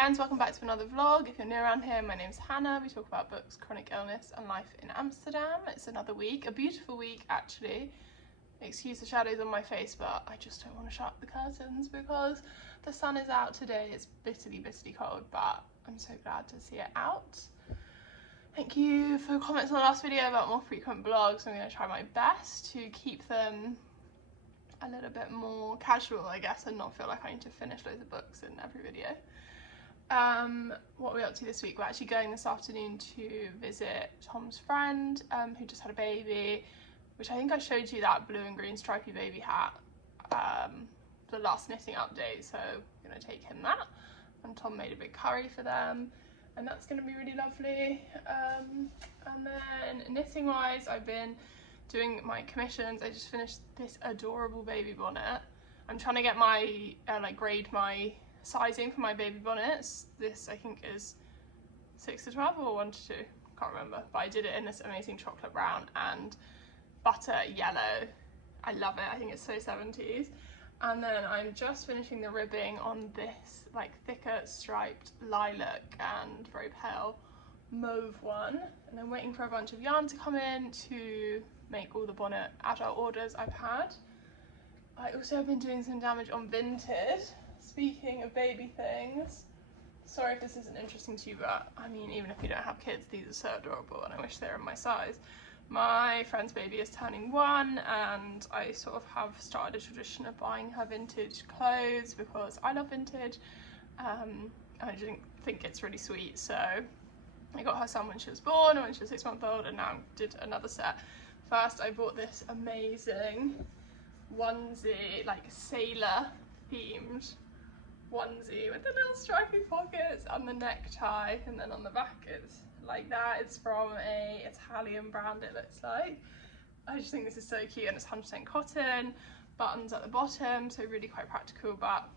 friends, welcome back to another vlog. If you're new around here, my name's Hannah. We talk about books, chronic illness and life in Amsterdam. It's another week, a beautiful week actually. Excuse the shadows on my face, but I just don't want to shut up the curtains because the sun is out today. It's bitterly cold, but I'm so glad to see it out. Thank you for comments on the last video about more frequent vlogs. I'm going to try my best to keep them a little bit more casual, I guess, and not feel like I need to finish loads of books in every video. What are we up to this week? We're actually going this afternoon to visit Tom's friend who just had a baby, which I think I showed you that blue and green stripy baby hat the last knitting update, so I'm going to take him that. And Tom made a big curry for them, and that's going to be really lovely. And then knitting wise, I've been doing my commissions. I just finished this adorable baby bonnet. I'm trying to get my grade my sizing for my baby bonnets. This I think is 6 to 12 or 1 to 2, can't remember, but I did it in this amazing chocolate brown and butter yellow. I love it, I think it's so 70s. And then I'm just finishing the ribbing on this like thicker striped lilac and very pale mauve one, and I'm waiting for a bunch of yarn to come in to make all the bonnet agile orders I've had. I also have been doing some damage on Vinted. Speaking of baby things, sorry if this isn't interesting to you, but I mean, even if you don't have kids, these are so adorable and I wish they were in my size. My friend's baby is turning 1 and I sort of have started a tradition of buying her vintage clothes because I love vintage. I didn't think it's really sweet, so I got her some when she was born and when she was 6 months old, and now did another set. First I bought this amazing onesie, like sailor themed onesie with the little stripy pockets and the necktie, and then on the back it's like that. It's from a Italian brand, it looks like. I just think this is so cute, and it's 100% cotton, buttons at the bottom, so really quite practical. But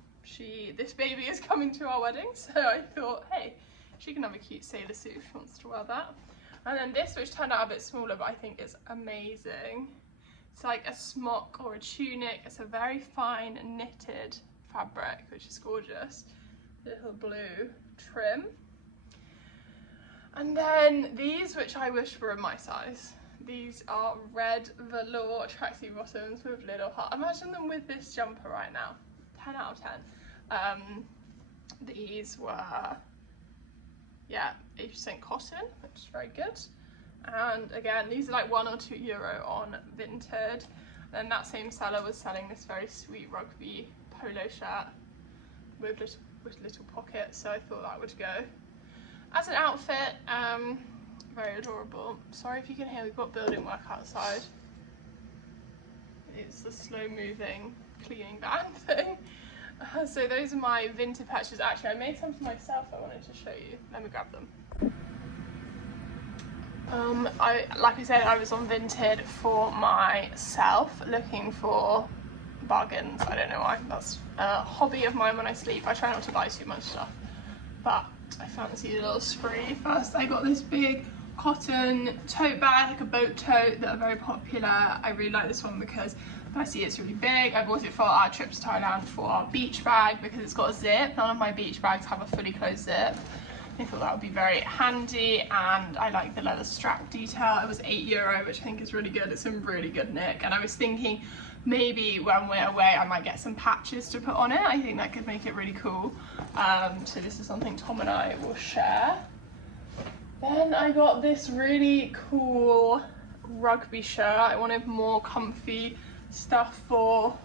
this baby is coming to our wedding, so I thought, hey, she can have a cute sailor suit if she wants to wear that. And then this, which turned out a bit smaller, but I think is amazing. It's like a smock or a tunic. It's a very fine knitted fabric, which is gorgeous. Little blue trim. And then these, which I wish were in my size. These are red velour tracksuit bottoms with little heart. Imagine them with this jumper right now. 10 out of 10. These were, yeah, 80% cotton, which is very good. And again, these are like €1 or €2 on Vinted. Then that same seller was selling this very sweet rugby polo shirt with little pockets, so I thought that would go as an outfit. Very adorable. Sorry if you can hear, we've got building work outside. It's the slow moving cleaning van thing. So those are my Vinted purchases. Actually, I made some for myself I wanted to show you. Let me grab them. Like I said, I was on Vinted for myself looking for bargains. I don't know why. That's a hobby of mine when I sleep. I try not to buy too much stuff, but I fancied a little spree. First I got this big cotton tote bag, like a boat tote, that are very popular. I really like this one because firstly it's really big. I bought it for our trip to Thailand for our beach bag because it's got a zip. None of my beach bags have a fully closed zip. I thought that would be very handy, and I like the leather strap detail. It was €8, which I think is really good. It's in really good nick, and I was thinking maybe when we're away I might get some patches to put on it. I think that could make it really cool. So this is something Tom and I will share. Then I got this really cool rugby shirt. I wanted more comfy stuff for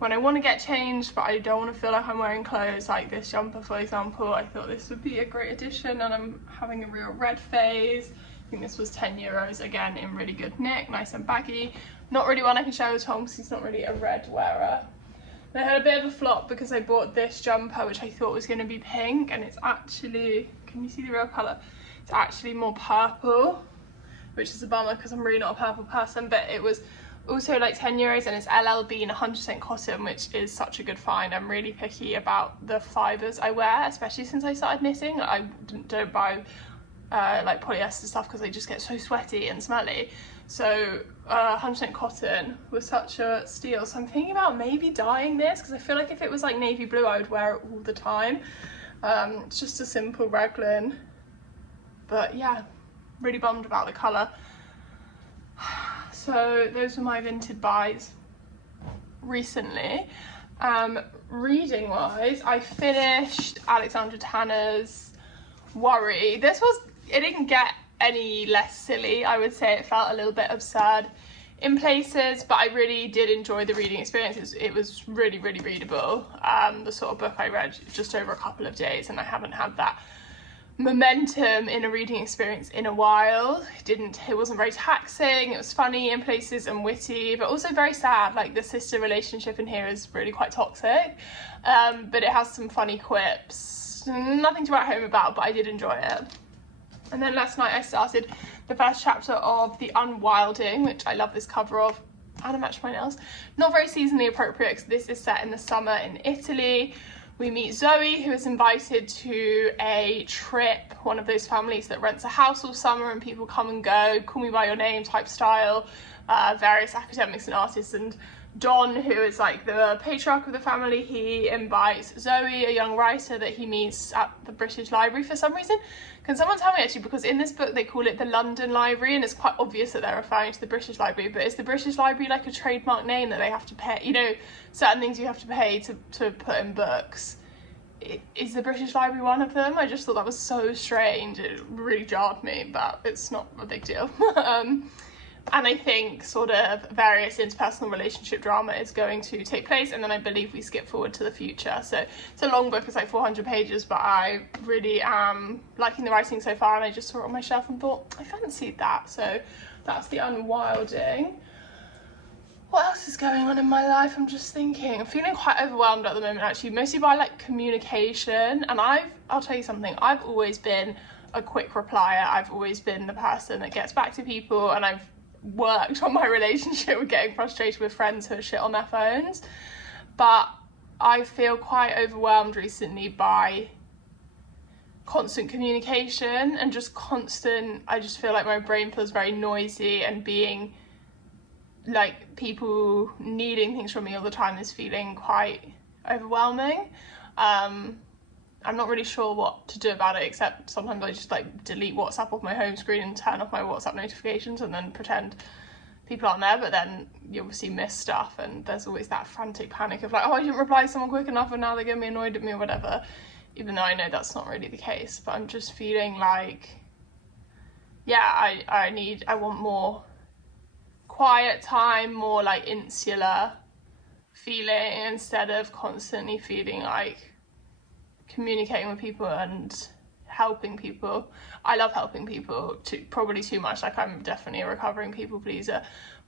when I want to get changed, but I don't want to feel like I'm wearing clothes, like this jumper for example. I thought this would be a great addition, and I'm having a real red phase. I think this was €10, again in really good nick, nice and baggy. Not really one I can share with Tom because he's not really a red wearer. And I had a bit of a flop because I bought this jumper which I thought was going to be pink, and it's actually, can you see the real colour? It's actually more purple, which is a bummer because I'm really not a purple person, but it was also like €10, and it's LLB and 100% cotton, which is such a good find. I'm really picky about the fibres I wear, especially since I started knitting. I don't buy like polyester stuff because they just get so sweaty and smelly. So 100% cotton was such a steal. So I'm thinking about maybe dyeing this because I feel like if it was like navy blue I would wear it all the time. It's just a simple raglan, but yeah, really bummed about the colour. So those were my Vinted buys recently. Reading wise, I finished Alexandra Tanner's Worry. It didn't get any less silly. I would say it felt a little bit absurd in places, but I really did enjoy the reading experience. It was really, really readable. The sort of book I read just over a couple of days, and I haven't had that momentum in a reading experience in a while. It wasn't very taxing. It was funny in places and witty, but also very sad. Like, the sister relationship in here is really quite toxic, but it has some funny quips. Nothing to write home about, but I did enjoy it. And then last night I started the first chapter of The Unwilding, which I love this cover of, and I matched my nails. Not very seasonally appropriate because this is set in the summer in Italy. We meet Zoe, who is invited to a trip, one of those families that rents a house all summer and people come and go, call me by your name type style, various academics and artists. And Don, who is like the patriarch of the family, he invites Zoe, a young writer that he meets at the British Library for some reason. Can someone tell me, actually, because in this book they call it the London Library, and it's quite obvious that they're referring to the British Library, but is the British Library like a trademark name that they have to pay, you know, certain things you have to pay to put in books? Is the British Library one of them? I just thought that was so strange. It really jarred me, but it's not a big deal. And I think sort of various interpersonal relationship drama is going to take place, and then I believe we skip forward to the future. So it's a long book, it's like 400 pages, but I really am liking the writing so far, and I just saw it on my shelf and thought, I fancied that. So that's The Unwilding. What else is going on in my life? I'm just thinking. I'm feeling quite overwhelmed at the moment, actually, mostly by like communication. And I'll tell you something, I've always been a quick replier. I've always been the person that gets back to people, and I've worked on my relationship with getting frustrated with friends who are shit on their phones. But I feel quite overwhelmed recently by constant communication and just constant, I just feel like my brain feels very noisy, and being like, people needing things from me all the time is feeling quite overwhelming. I'm not really sure what to do about it, except sometimes I just like delete WhatsApp off my home screen and turn off my WhatsApp notifications and then pretend people aren't there, but then you obviously miss stuff, and there's always that frantic panic of like, oh, I didn't reply to someone quick enough and now they're gonna be annoyed at me or whatever, even though I know that's not really the case. But I'm just feeling like, yeah, I want more quiet time, more like insular feeling, instead of constantly feeling like communicating with people and helping people. I love helping people, probably too much. Like, I'm definitely a recovering people pleaser,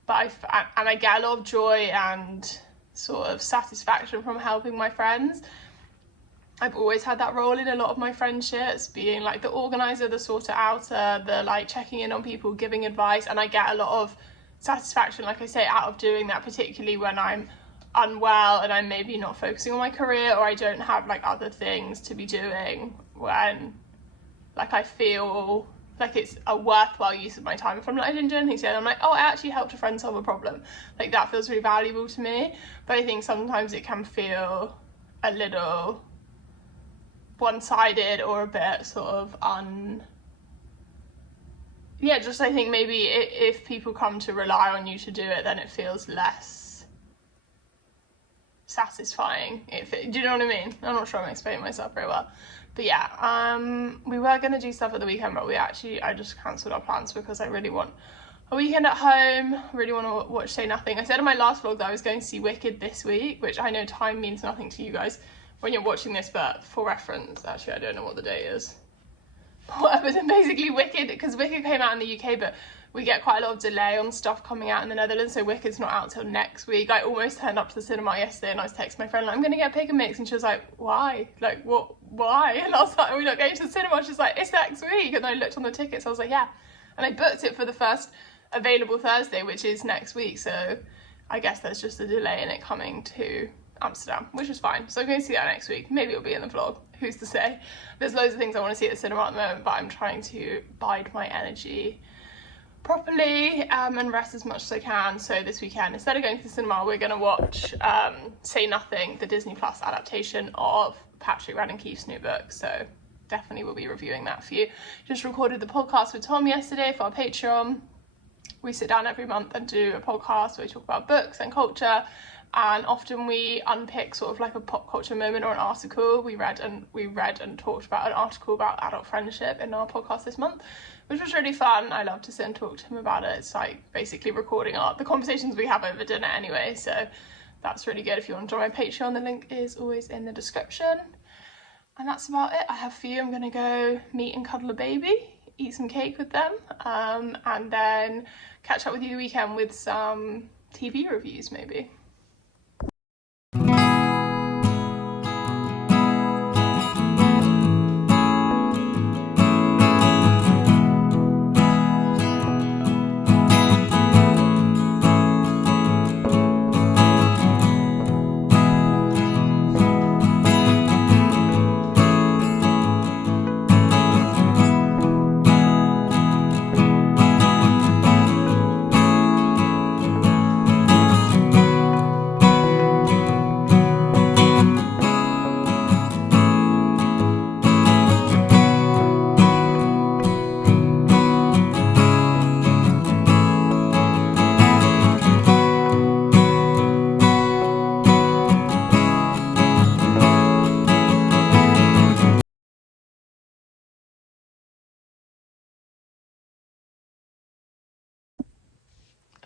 but I get a lot of joy and sort of satisfaction from helping my friends. I've always had that role in a lot of my friendships, being like the organizer, the sorter outer, the like checking in on people, giving advice, and I get a lot of satisfaction, like I say, out of doing that, particularly when I'm unwell and I'm maybe not focusing on my career, or I don't have like other things to be doing, when like I feel like it's a worthwhile use of my time. If I'm like, I didn't do anything today, I'm like, oh, I actually helped a friend solve a problem, like that feels really valuable to me. But I think sometimes it can feel a little one-sided, or a bit sort of just I think maybe if people come to rely on you to do it, then it feels less satisfying. Do you know what I mean? I'm not sure I'm explaining myself very well, but yeah, we were gonna do stuff at the weekend, but I just cancelled our plans because I really want a weekend at home. Really want to watch Say Nothing. I said in my last vlog that I was going to see Wicked this week, which I know time means nothing to you guys when you're watching this, but for reference, actually I don't know what the date is. Whatever, then basically Wicked, because Wicked came out in the UK, but we get quite a lot of delay on stuff coming out in the Netherlands, so Wicked's not out till next week. I almost turned up to the cinema yesterday and I was texting my friend like, I'm gonna get pick and mix, and she was like, why? Like, what, why? And I was like, are we not going to the cinema? She's like, it's next week. And I looked on the tickets, I was like, yeah. And I booked it for the first available Thursday, which is next week, so I guess there's just a delay in it coming to Amsterdam, which is fine. So I'm going to see that next week. Maybe it'll be in the vlog, who's to say. There's loads of things I want to see at the cinema at the moment, but I'm trying to bide my energy properly and rest as much as I can. So this weekend, instead of going to the cinema, we're going to watch Say Nothing, the Disney Plus adaptation of Patrick Radden Keefe's new book, so definitely will be reviewing that for you. Just recorded the podcast with Tom yesterday for our Patreon. We sit down every month and do a podcast where we talk about books and culture, and often we unpick sort of like a pop culture moment or an article. We read and talked about an article about adult friendship in our podcast this month, which was really fun. I love to sit and talk to him about it. It's like basically recording the conversations we have over dinner anyway, so that's really good. If you want to join my Patreon, the link is always in the description. And that's about it I have for you. I'm gonna go meet and cuddle a baby, eat some cake with them, and then catch up with you the weekend with some TV reviews maybe.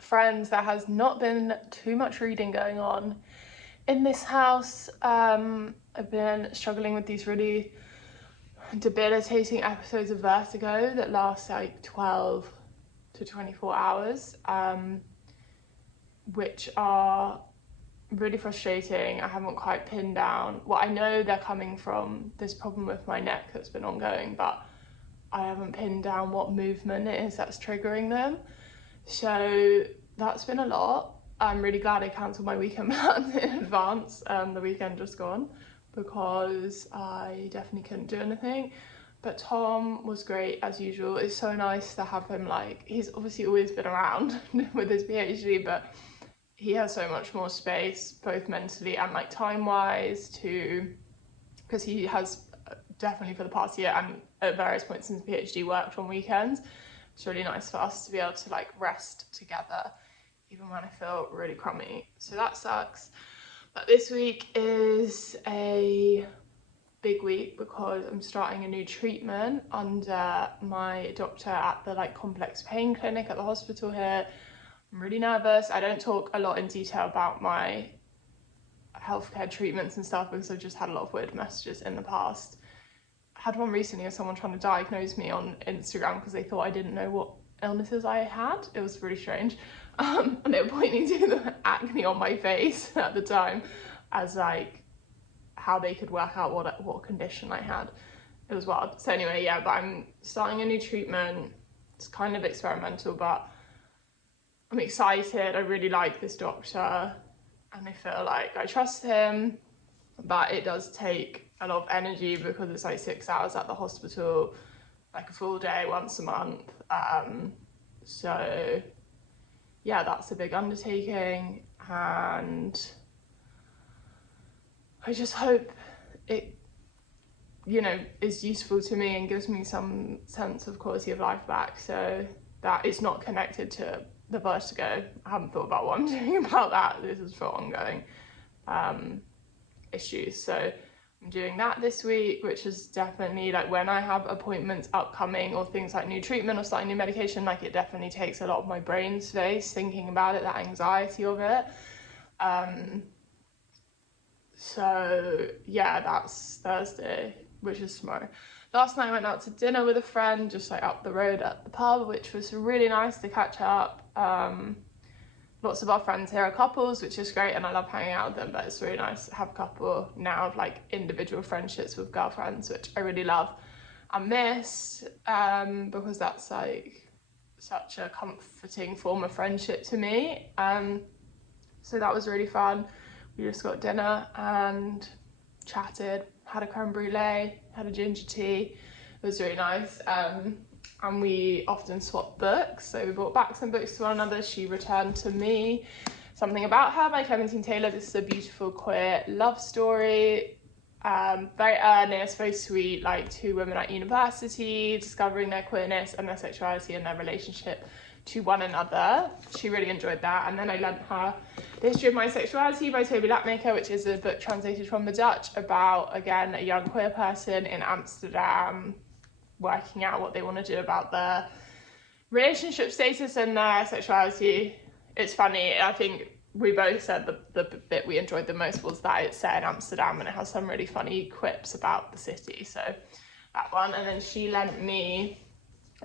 Friends, there has not been too much reading going on in this house. I've been struggling with these really debilitating episodes of vertigo that last like 12 to 24 hours, which are really frustrating. I haven't quite pinned down. Well, I know they're coming from this problem with my neck that's been ongoing, but I haven't pinned down what movement it is that's triggering them. So that's been a lot. I'm really glad I cancelled my weekend plans in advance, the weekend just gone, because I definitely couldn't do anything. But Tom was great as usual. It's so nice to have him, like, he's obviously always been around with his PhD, but he has so much more space, both mentally and like time-wise, because he has definitely for the past year and at various points since PhD worked on weekends. It's really nice for us to be able to like rest together even when I feel really crummy. So that sucks. But this week is a big week because I'm starting a new treatment under my doctor at the like complex pain clinic at the hospital here. I'm really nervous. I don't talk a lot in detail about my healthcare treatments and stuff because I've just had a lot of weird messages in the past. I had one recently of someone trying to diagnose me on Instagram because they thought I didn't know what illnesses I had. It was really strange. And they were pointing to the acne on my face at the time as like how they could work out what condition I had. It was wild. So anyway, yeah, but I'm starting a new treatment. It's kind of experimental, but I'm excited. I really like this doctor and I feel like I trust him, but it does take a lot of energy because it's like 6 hours at the hospital, like a full day once a month. So yeah, that's a big undertaking, and I just hope it, you know, is useful to me and gives me some sense of quality of life back, so that it's not connected to the vertigo. I haven't thought about what I'm doing about that. This is for ongoing issues. So I'm doing that this week, which is definitely like when I have appointments upcoming or things like new treatment or starting new medication, like it definitely takes a lot of my brain space thinking about it, that anxiety of it. So yeah, that's Thursday, which is tomorrow. Last night I went out to dinner with a friend just like up the road at the pub, which was really nice to catch up. Lots of our friends here are couples, which is great, and I love hanging out with them, but it's really nice to have a couple now of like individual friendships with girlfriends, which I really love and miss, because that's like such a comforting form of friendship to me. So that was really fun. We just got dinner and chatted, had a creme brulee, had a ginger tea. It was really nice. And we often swap books, so we brought back some books to one another. She returned to me Something About Her by Clementine Taylor. This is a beautiful queer love story. Very earnest, very sweet, like two women at university discovering their queerness and their sexuality and their relationship to one another. She really enjoyed that. And then I lent her The History of My Sexuality by Toby Lapmaker, which is a book translated from the Dutch about, again, a young queer person in Amsterdam working out what they want to do about their relationship status and their sexuality. It's funny, I think we both said the bit we enjoyed the most was that it's set in Amsterdam and it has some really funny quips about the city, so that one. And then she lent me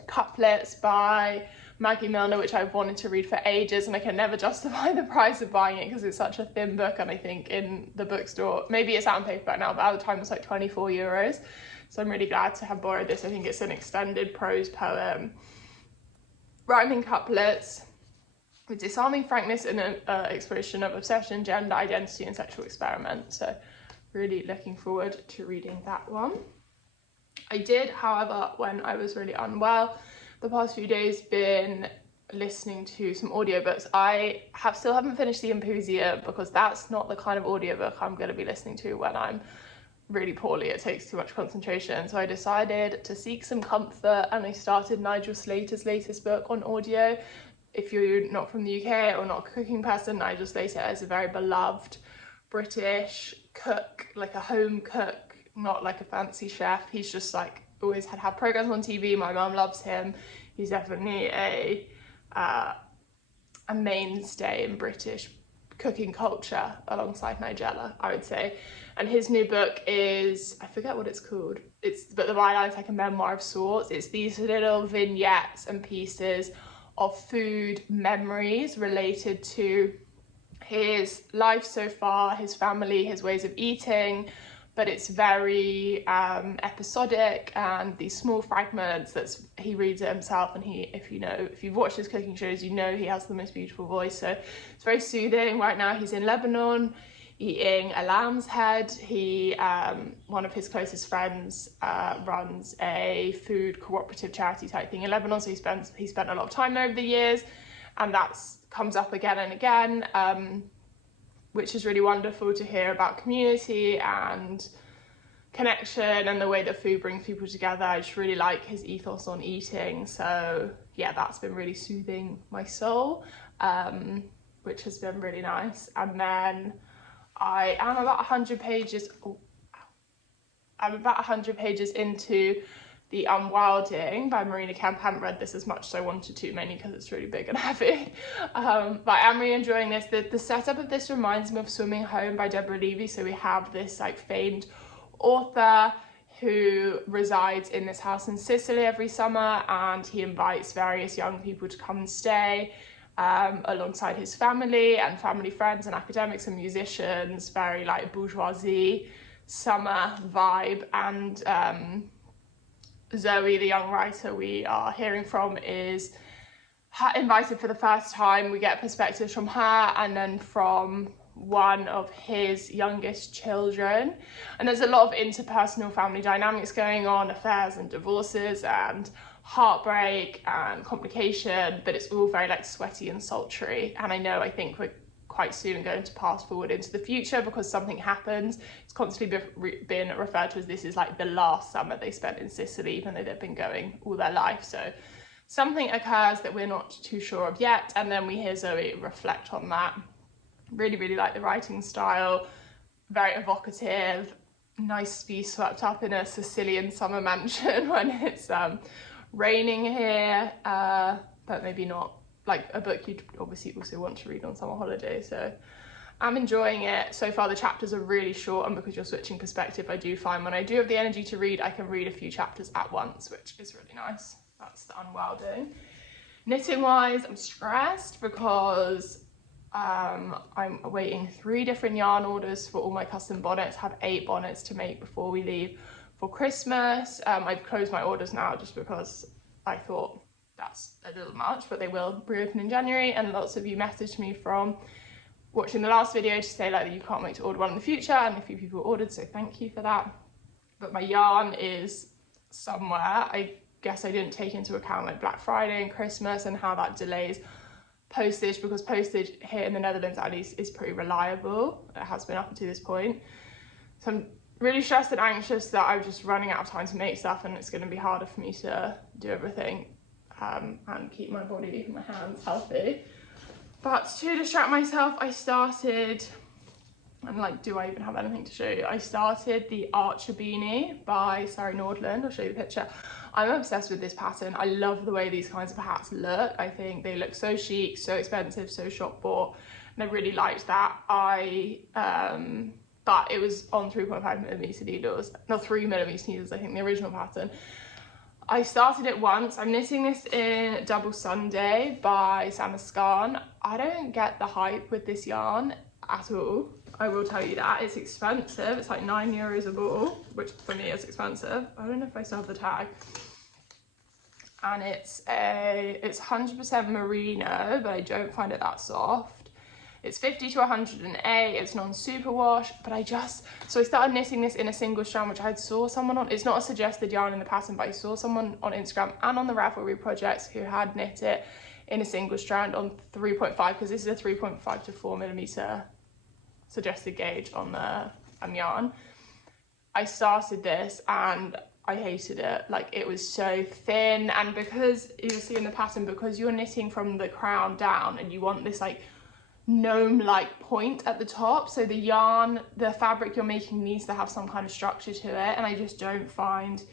Couplets by Maggie Milner, which I've wanted to read for ages, and I can never justify the price of buying it because it's such a thin book, and I think in the bookstore, maybe it's out on paperback now, but at the time it was like €24. So I'm really glad to have borrowed this. I think it's an extended prose poem, rhyming couplets with disarming frankness and an exploration of obsession, gender identity and sexual experiment. So really looking forward to reading that one. I did, however, when I was really unwell the past few days, been listening to some audiobooks. I still haven't finished The Impoosier because that's not the kind of audiobook I'm going to be listening to when I'm really poorly. It takes too much concentration. So I decided to seek some comfort and I started Nigel Slater's latest book on audio. If you're not from the UK or not a cooking person, Nigel Slater is a very beloved British cook, like a home cook, not like a fancy chef. He's just like always had programs on TV. My mum loves him. He's definitely a mainstay in British cooking culture alongside Nigella, I would say. And his new book is, I forget what it's called. But the byline's like a memoir of sorts. It's these little vignettes and pieces of food memories related to his life so far, his family, his ways of eating, but it's very episodic, and these small fragments he reads it himself, and if you've watched his cooking shows, you know he has the most beautiful voice, so it's very soothing. Right now he's in Lebanon eating a lamb's head. One of his closest friends runs a food cooperative charity type thing in Lebanon, so he spent a lot of time there over the years, and that comes up again and again, which is really wonderful to hear about community and connection and the way that food brings people together. I just really like his ethos on eating, so yeah, that's been really soothing my soul, which has been really nice. And then I am about 100 pages into The Unwilding by Marina Kemp. I haven't read this as much as I wanted to, mainly because it's really big and heavy. But I am really enjoying this. The setup of this reminds me of Swimming Home by Deborah Levy. So we have this like famed author who resides in this house in Sicily every summer, and he invites various young people to come and stay alongside his family and family friends and academics and musicians, very like bourgeoisie summer vibe. And Zoe, the young writer we are hearing from, is invited for the first time. We get perspectives from her and then from one of his youngest children, and there's a lot of interpersonal family dynamics going on, affairs and divorces and heartbreak and complication, but it's all very like sweaty and sultry. And I think we're quite soon going to pass forward into the future because something happens. It's constantly been referred to as this is like the last summer they spent in Sicily, even though they've been going all their life. So something occurs that we're not too sure of yet, and then we hear Zoe reflect on that. Really, really like the writing style, very evocative, nice to be swept up in a Sicilian summer mansion when it's raining here, but maybe not like a book you'd obviously also want to read on summer holiday. So I'm enjoying it. So far the chapters are really short, and because you're switching perspective, I do find when I do have the energy to read, I can read a few chapters at once, which is really nice. That's The Unwilding. Knitting wise, I'm stressed because I'm awaiting 3 different yarn orders for all my custom bonnets. I have 8 bonnets to make before we leave for Christmas. I've closed my orders now just because I thought that's a little much, but they will reopen in January. And lots of you messaged me from watching the last video to say like that you can't wait to order one in the future, and a few people ordered, so thank you for that. But my yarn is somewhere. I guess I didn't take into account like Black Friday and Christmas and how that delays postage, because postage here in the Netherlands at least is pretty reliable. It has been up until this point. So I'm really stressed and anxious that I'm just running out of time to make stuff, and it's going to be harder for me to do everything and keep my body and my hands healthy. But to distract myself, I started, and like, do I even have anything to show you? I started the Archer beanie by Sarah Nordland. I'll show you the picture. I'm obsessed with this pattern. I love the way these kinds of hats look. I think they look so chic, so expensive, so shop bought, and I really liked that. But it was on 3.5mm needles, not 3mm needles, I think, the original pattern. I started it once. I'm knitting this in Double Sunday by Samascan. I don't get the hype with this yarn at all. I will tell you that. It's expensive. It's like €9 a ball, which for me is expensive. I don't know if I still have the tag. And it's 100% merino, but I don't find it that soft. It's 50 to 108, it's non-superwash, but so I started knitting this in a single strand, which I saw someone on, it's not a suggested yarn in the pattern, but I saw someone on Instagram and on the Ravelry projects who had knit it in a single strand on 3.5, because this is a 3.5 to 4mm suggested gauge on the yarn. I started this and I hated it. Like, it was so thin, and because you'll see in the pattern, because you're knitting from the crown down and you want this like gnome-like point at the top, so the yarn, the fabric you're making needs to have some kind of structure to it, and I just don't find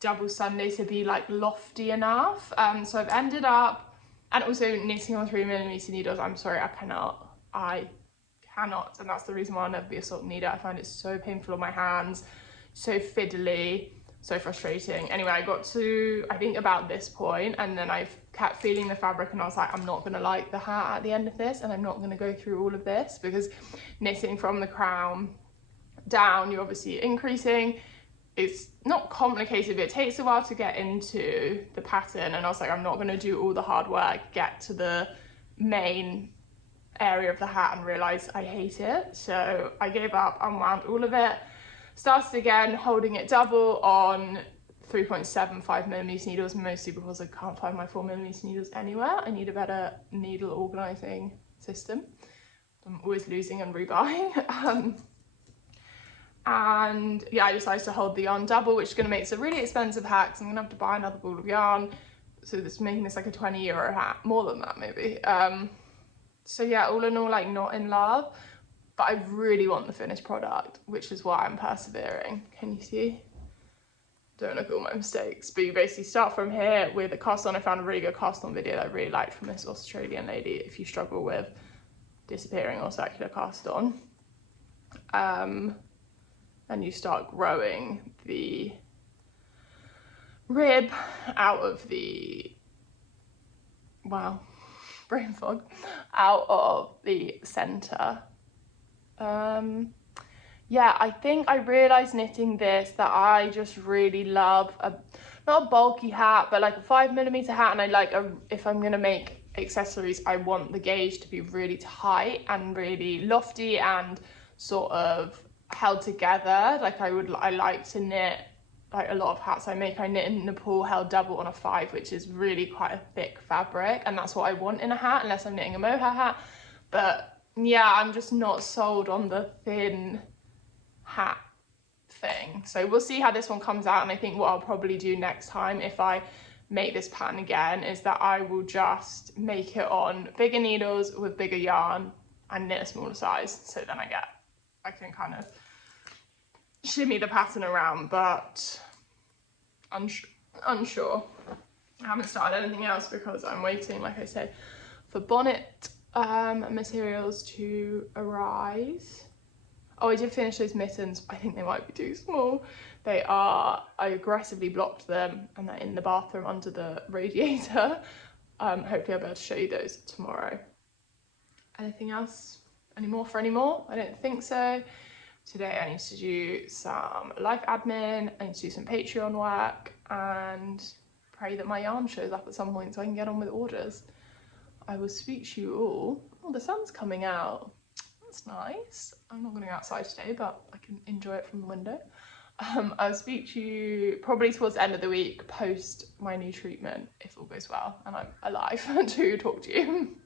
Double Sunday to be like lofty enough. So I've ended up, and also knitting on 3mm needles, I'm sorry, I cannot, and that's the reason why I'll never be a sock knitter. I find it so painful on my hands, so fiddly, so frustrating. Anyway, I got to, I think, about this point, and then I kept feeling the fabric, and I was like, I'm not gonna like the hat at the end of this, and I'm not gonna go through all of this, because knitting from the crown down, you're obviously increasing. It's not complicated, but it takes a while to get into the pattern, and I was like, I'm not gonna do all the hard work, get to the main area of the hat and realize I hate it. So I gave up, unwound all of it, started again, holding it double on 3.75mm needles, mostly because I can't find my 4mm needles anywhere. I need a better needle organizing system. I'm always losing and rebuying. And yeah, I decided to hold the yarn double, which is going to make it a really expensive hat, because I'm going to have to buy another ball of yarn. So this making this like a €20 hat, more than that maybe. So yeah, all in all, like, not in love, but I really want the finished product, which is why I'm persevering. Can you see? Don't look at all my mistakes, but you basically start from here with a cast on. I found a really good cast on video that I really liked from this Australian lady if you struggle with disappearing or circular cast on. And you start growing the rib out of the, wow, brain fog, out of the center. Yeah, I think I realized knitting this that I just really love not a bulky hat, but like a 5mm hat, and I like if I'm gonna make accessories, I want the gauge to be really tight and really lofty and sort of held together. Like I like to knit, like a lot of hats I make, I knit in Nepal held double on a 5, which is really quite a thick fabric, and that's what I want in a hat, unless I'm knitting a mohair hat. But yeah, I'm just not sold on the thin hat thing. So we'll see how this one comes out, and I think what I'll probably do next time if I make this pattern again is that I will just make it on bigger needles with bigger yarn and knit a smaller size, so then I can kind of shimmy the pattern around, but unsure. I haven't started anything else because I'm waiting, like I said, for bonnet materials to arise. Oh, I did finish those mittens. I think they might be too small. I aggressively blocked them, and they're in the bathroom under the radiator. Hopefully I'll be able to show you those tomorrow. Anything else? Any more? I don't think so. Today I need to do some life admin, I need to do some Patreon work, and pray that my yarn shows up at some point so I can get on with orders. I will speak to you all. Oh, the sun's coming out. That's nice. I'm not going to go outside today, but I can enjoy it from the window. I'll speak to you probably towards the end of the week, post my new treatment, if all goes well and I'm alive to talk to you.